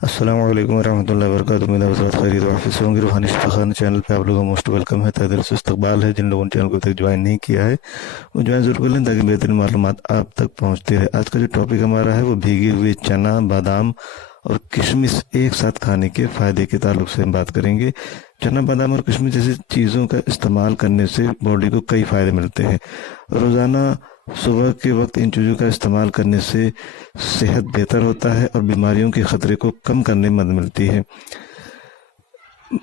अस्सलाम वालेकुम रहमतुल्लाहि व बरकातुहू। उम्मीद है आप सब खैरियत वाफिस होंगे। रूहानी शिफा खाना चैनल पे आप लोगों का मोस्ट वेलकम है। तहे दिल से इस्तकबाल है। जिन लोगों ने चैनल को तक ज्वाइन नहीं किया है वो ज्वाइन जरूर कर लें ताकि बेहतरीन मालूमात आप तक पहुंचती रहे। आज का जो टॉपिक हमारा है वो भीगे हुए चना, बादाम और किशमिश एक साथ खाने के फ़ायदे के ताल्लुक से हम बात करेंगे। चना, बादाम और किशमिश जैसी चीज़ों का इस्तेमाल करने से बॉडी को कई फ़ायदे मिलते हैं। रोज़ाना सुबह के वक्त इन चीज़ों का इस्तेमाल करने से सेहत बेहतर होता है और बीमारियों के ख़तरे को कम करने में मदद मिलती है।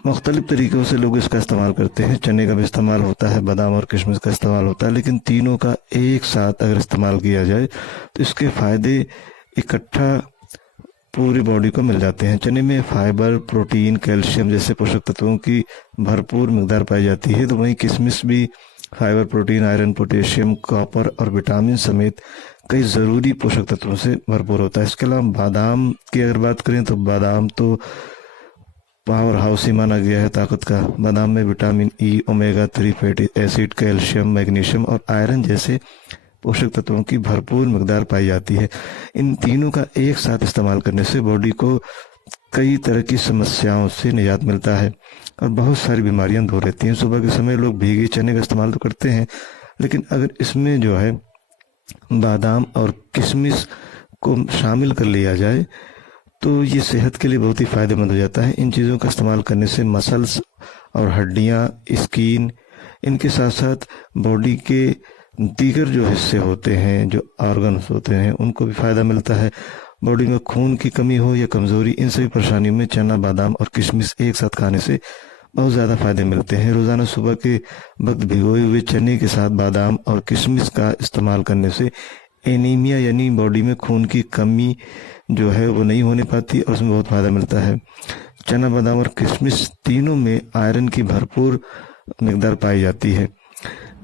मुख्तलिफ तरीक़ों से लोग इसका इस्तेमाल करते हैं। चने का भी इस्तेमाल होता है, बादाम और किशमिश का इस्तेमाल होता है, लेकिन तीनों का एक साथ अगर इस्तेमाल किया जाए तो इसके फ़ायदे इकट्ठा पूरी बॉडी को मिल जाते हैं। चने में फाइबर, प्रोटीन, कैल्शियम जैसे पोषक तत्वों की भरपूर मिकदार पाई जाती है, तो वहीं किशमिश भी fibre, protein, iron, potassium, copper और विटामिन समेत कई ज़रूरी पोषक तत्वों से भरपूर होता है। इसके अलावा बादाम की अगर बात करें तो बादाम तो पावर हाउस ही माना गया है ताकत का। बादाम में vitamin E, omega 3 fatty acid, calcium, magnesium और आयरन जैसे पोषक तत्वों की भरपूर मिकदार पाई जाती है। इन तीनों का एक साथ इस्तेमाल करने से बॉडी को कई तरह की समस्याओं से निजात मिलता है और बहुत सारी बीमारियां दूर रहती हैं। सुबह के समय लोग भीगे चने का इस्तेमाल तो करते हैं, लेकिन अगर इसमें जो है बादाम और किशमिश को शामिल कर लिया जाए तो ये सेहत के लिए बहुत ही फ़ायदेमंद हो जाता है। इन चीज़ों का इस्तेमाल करने से मसल्स और हड्डियाँ, स्किन, इनके साथ साथ बॉडी के दीगर जो हिस्से होते हैं, जो ऑर्गन्स होते हैं, उनको भी फ़ायदा मिलता है। बॉडी में खून की कमी हो या कमज़ोरी, इन सभी परेशानियों में चना, बादाम और किशमिश एक साथ खाने से बहुत ज़्यादा फ़ायदे मिलते हैं। रोज़ाना सुबह के वक्त भिगोए हुए चने के साथ बादाम और किशमिश का इस्तेमाल करने से एनीमिया यानी बॉडी में खून की कमी जो है वो नहीं होने पाती और उसमें बहुत फ़ायदा मिलता है। चना, बादाम और किशमिश तीनों में आयरन की भरपूर मिकदार पाई जाती है।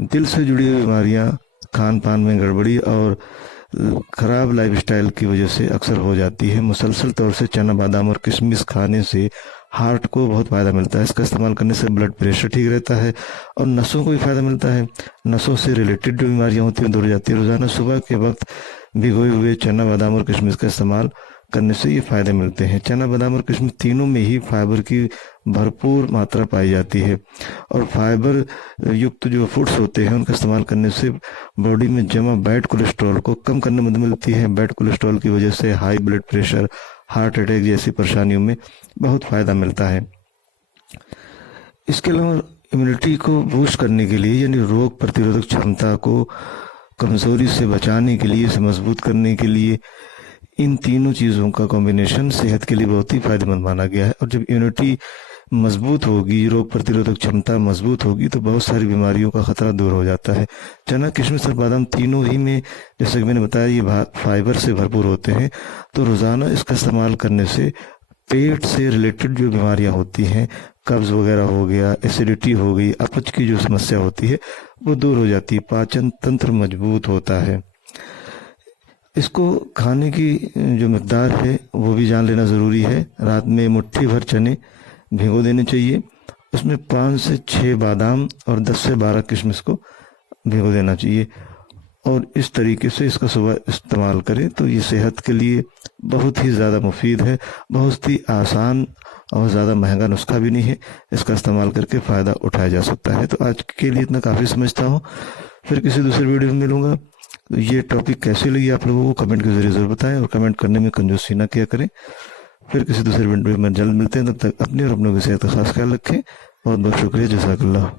दिल से जुड़ी हुई बीमारियां, खान पान में गड़बड़ी और ख़राब लाइफस्टाइल की वजह से अक्सर हो जाती है। मुसलसल तौर से चना, बादाम और किशमिश खाने से हार्ट को बहुत फ़ायदा मिलता है। इसका इस्तेमाल करने से ब्लड प्रेशर ठीक रहता है और नसों को भी फ़ायदा मिलता है। नसों से रिलेटेड जो बीमारियां होती हैं दूर जाती है। रोज़ाना सुबह के वक्त भिगोए हुए चना, बादाम और किशमिश का इस्तेमाल करने से ये फ़ायदे मिलते हैं। चना, बादाम और किशमिश तीनों में ही फाइबर की भरपूर मात्रा पाई जाती है और फाइबर युक्त जो फूड्स होते हैं उनका इस्तेमाल करने से बॉडी में जमा बैड कोलेस्ट्रॉल को कम करने में मदद मिलती है। बैड कोलेस्ट्रॉल की वजह से high blood pressure, heart attack जैसी परेशानियों में बहुत फ़ायदा मिलता है। इसके अलावा इम्यूनिटी को बूस्ट करने के लिए यानी रोग प्रतिरोधक क्षमता को कमज़ोरी से बचाने के लिए, इसे मजबूत करने के लिए इन तीनों चीज़ों का कॉम्बिनेशन सेहत के लिए बहुत ही फायदेमंद माना गया है। और जब इम्यूनिटी मजबूत होगी, रोग प्रतिरोधक क्षमता मजबूत होगी, तो बहुत सारी बीमारियों का खतरा दूर हो जाता है। चना, किशमिश और बादाम तीनों ही में जैसे कि मैंने बताया ये फाइबर से भरपूर होते हैं, तो रोज़ाना इसका इस्तेमाल करने से पेट से रिलेटेड जो बीमारियां होती हैं, कब्ज़ वगैरह हो गया, एसिडिटी हो गई, अपच की जो समस्या होती है वो दूर हो जाती है। पाचन तंत्र मजबूत होता है। इसको खाने की जो मकदार है वो भी जान लेना ज़रूरी है। रात में मुट्ठी भर चने भिगो देने चाहिए, उसमें 5 से 6 बादाम और 10 से 12 किशमिश को भिगो देना चाहिए और इस तरीके से इसका सुबह इस्तेमाल करें तो ये सेहत के लिए बहुत ही ज़्यादा मुफीद है। बहुत ही आसान और ज़्यादा महंगा नुस्खा भी नहीं है। इसका इस्तेमाल करके फ़ायदा उठाया जा सकता है। तो आज के लिए इतना काफ़ी समझता हूँ। फिर किसी दूसरे वीडियो में मिलूँगा। तो ये टॉपिक कैसी लगी आप लोगों को कमेंट के ज़रिए ज़रूर बताएं और कमेंट करने में कंजूसी ना किया करें। फिर किसी दूसरे वीडियो में जल्द मिलते हैं। तब तक अपनी और अपनों की सेहत का खास ख्याल रखें। बहुत बहुत शुक्रिया। जज़ाकल्लाह।